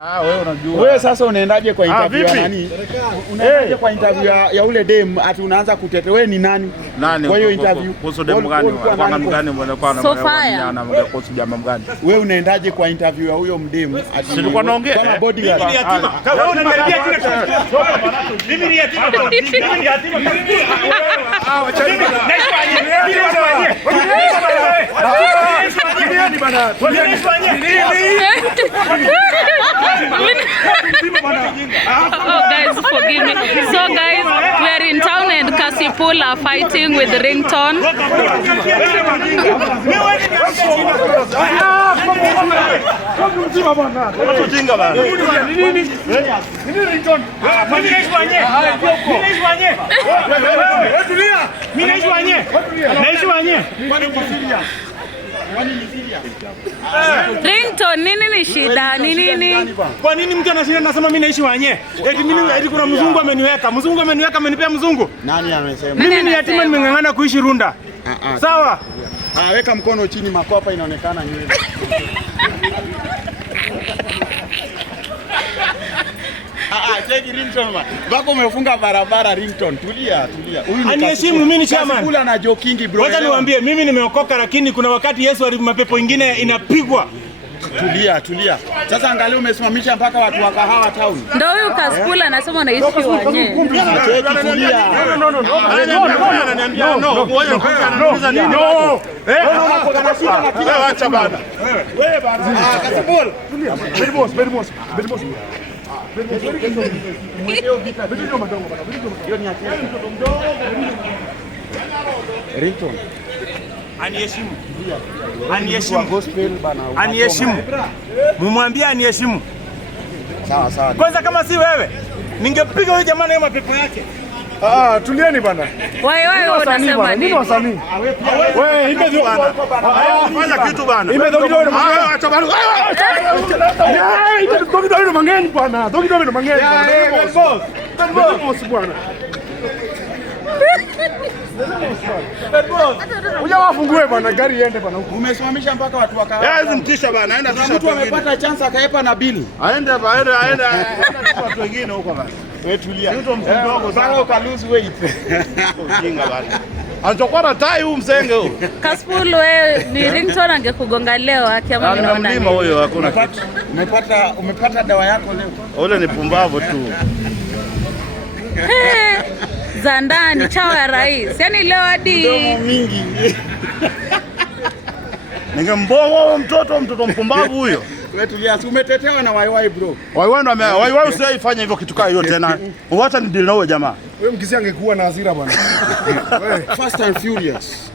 Wewe unajua. Wewe sasa unaendaje kwa interview ya nani? Unaendaje kwa interview ya ule dem ati unaanza kutetea wewe ni nani? Kwa hiyo interview. Kuhusu dem gani? Kwa mgani mlikuwa na kuhusu jamaa mgani? Wewe unaendaje kwa interview ya huyo mdemu ati nilikuwa naongea kama bodyguard? Mimi ni yatima. Wewe unaniambia kile kitu. Mimi ni yatima. Mimi ni yatima. Oh guys, forgive me. So guys, we are in town and Casypool are fighting with Ringtone. Ringtone, nini ni shida? Nini? Kwa nini mtu anashinda nasema mimi naishi wanye? Eti kuna mzungu ameniweka. Mzungu ameniweka amenipea mzungu. Nani amesema? Mimi ni yatima nimeng'ang'ana kuishi Runda. Sawa? Weka mkono chini, makopa inaonekana nywele. Cheki Ringtone bwana. Bako umefunga barabara Ringtone. Tulia. Aniheshimu mimi ni chairman. Casypool na jokingi bro. Wacha niwaambie mimi nimeokoka, lakini kuna wakati Yesu alimapepo ingine inapigwa. Tulia. Sasa angalia umesimamisha mpaka watu wa kahawa town. Ndio huyu Casypool anasema anaishi wanye. Cheki tulia. Ananiambia no. Ngoja kwanza anauliza nini? No. Wewe acha bana. Wewe bana. Casypool. Very boss. Ringtone. Aniheshimu. Mumwambie aniheshimu. Sawa. Kwanza kama si wewe, ningepiga huyo jamaa na mapepo yake. Tulieni bana. Wewe unasema nini? Wasanii. Wewe hivi bana. Fanya kitu bana. Acha bana. Dogido mangeni bana. Dogido mangeni bana. Boss bwana. Uja wafungue bana, gari iende bana huko. Umesimamisha mpaka watu wa kahawa. Yeye mtisha bana, aenda tisha mtu amepata chance akaepa na bili. Aende watu wengine huko bana. Wewe tulia. Mtu mdogo sana uka lose weight. Ujinga bana. Anachokwa na tai huyu msenge huyu. Casypool, wewe ni Ringtone angekugonga leo akiamua unaona. Mlima huyo hakuna kitu. Umepata dawa yako leo. Ule ni pumbavu tu. Za ndani chao ya rais. Yaani leo hadi mingi. Ningemboa mtoto mpumbavu huyo. Wewe tulia, umetetewa na waiwai bro. Waiwai usiifanye hivyo kitu kaa hiyo tena. Wacha ni deal na huyo jamaa. Wewe mkisi angekuwa na hasira bwana. Fast and Furious.